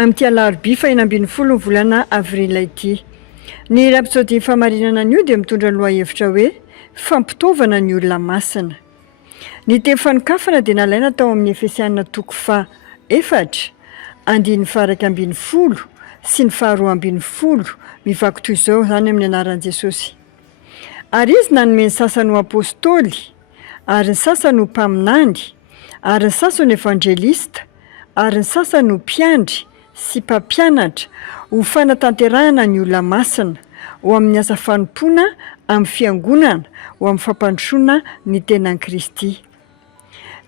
Am'ty alarobia fahinambin'ny folo ny volana avrila ity. Ny rapsody famarinana an'io dia mitondra lohahevitra hoe fampitaovana ny olona masina. Ny teny fanokafana dia nalaina tao amin'ny Efesianina 4:4, 9:10 sy ny 12:10 mivaky toy izao zany amin'ny anaran'i Jesosy. Ary izy nanome ny sasany ho apôstôly, ary ny sasany ho mpaminany, ary ny sasany evangelista, ary ny sasany ho mpiandry sy mpampianatra ho fanatanterahana ny olona masina, ho amin'ny asa fanompoana, amin'ny fiangonana, ho amin'ny fampandrosoana ny tenan'i Kristy.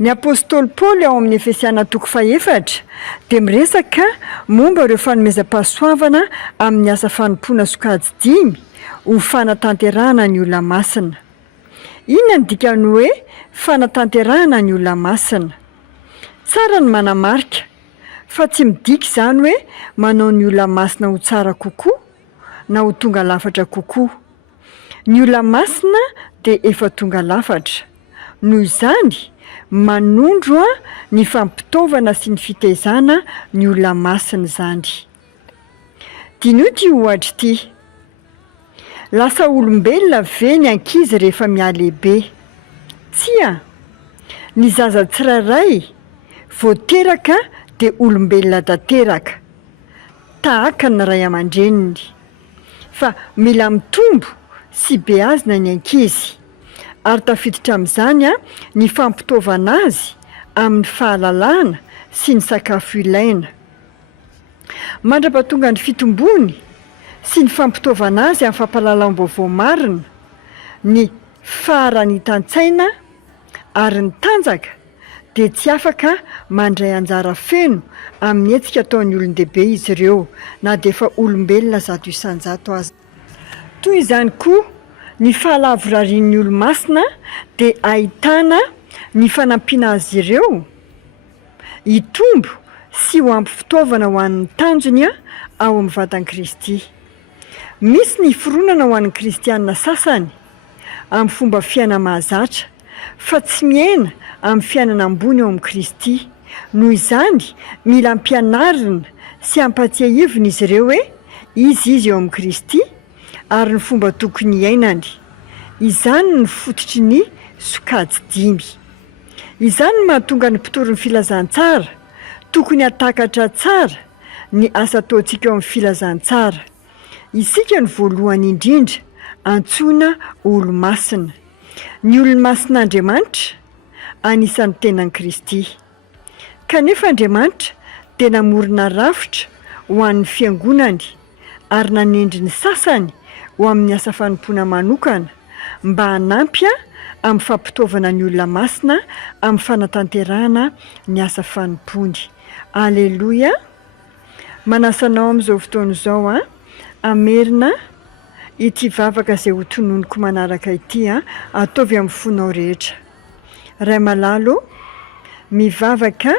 Ny apôstôly Paoly ao amin'ny Efesianina 4:4 dia miresaka momba ireo fanomezam-pahasoavana amin'ny asa fanompoana sokajy 5 ho fanatanterahana ny olona masina. Inona ny dikany hoe fanatanterahana ny olona masina? Tsara ny manamarika, fa tsy midika izany hoe manao ny olona masina ho tsara kokoa na ho tonga lafatra kokoa. Ny olona masina dia efa tonga lafatra. Noho izany, manondro ny fampitaovana sy ny fitaizana ny olona masina izany. Dinio ity ohatra ity. Lasa olombelona ve ny ankizy rehefa mialehibe? Tsia! Ny zaza tsirairay vao teraka dia olombelona tanteraka, tahaka ny ray aman-dreniny. Fa mila mitombo sy beazina ny ankizy, ary tafiditra amin'izany ny fampitaovana azy amin'ny fahalalahana sy ny sakafo ilaina. Mandrapahatonga ny fitombony sy ny fampitaovana azy amin'ny fampahalalam-baovao marina, ny faharanitan-tsaina ary ny tanjaka dia tsy afaka mandray anjara feno amin'ny hetsika ataon'ny olon-dehibe izy ireo, na dia efa olombelona zato isan-jato aza. Toy izany koa ny fahalavorarian'ny olo-masina dia ahitana ny fanampiana azy ireo hitombo sy ho ampy fitaovana ho an'ny tanjony ao amin'ny vatan'i Kristy. Misy ny fironana ho an'ny kristianina sasany amin'ny fomba fiaina mahazatra, fa tsy miaina amin'ny fiainana ambony ao amin'ny Kristy. Noho izany, mila ampianarina sy ampatsiahivina izy ireo hoe izy eo amin'ny Kristy ary ny fomba tokony iainany. Izany ny fototry ny sokajy 5. Izany no mahatonga ny mpitory ny filazantsara tokony hatakatra tsara ny asa ataontsika eo amin'ny filazantsara. Isika ny voalohany indrindra antsoina olo-masina. Ny olo-masin'Andriamanitra anisan'ny tenan'i Kristy. Kanefa Andriamanitra dia namorona rafitra ho an'ny fiangonany ary nanendry ny sasany ho amin'ny asa fanompoana manokana mba hanampy amin'ny fampitaovana ny olona masina amin'ny fanatanterahana ny asa fanompony. Aleloia! Manasanao amin'izao fotoana izao amerina ity vavaka izay ho tononoko manaraka ity ataovy amin'ny fonao rehetra. Ray malalo, mivavaka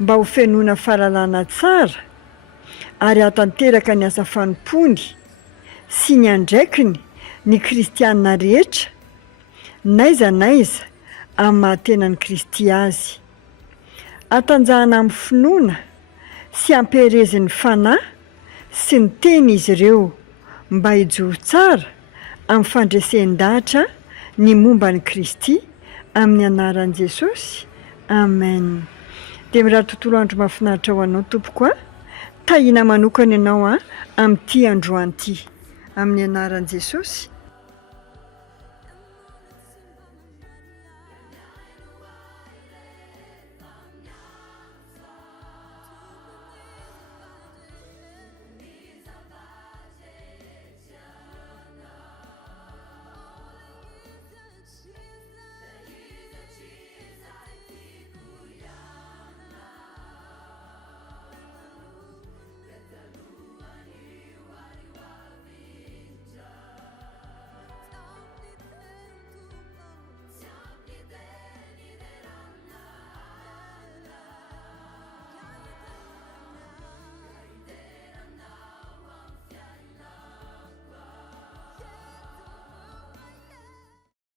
mba ho fenoana fahalalana tsara ary hatanteraka ny asa fanompony sy ny andraikiny ny kristianina rehetra, naiza amin'ny mahatenan'i Kristy azy. Atanjahana amin'ny finoana sy ampiherezin'ny fanahy sy ny teny izy ireo mba hijoho tsara amin'ny fandresen-dahatra ny momba ny Kristy amin'ny anaran'i Jesosy. Amen. Dia miraha tontolo andro mahafinaritra ho anao tompoko tahina manokana ianao amin'ity androany ity. Amin'ny anaran'i Jesosy.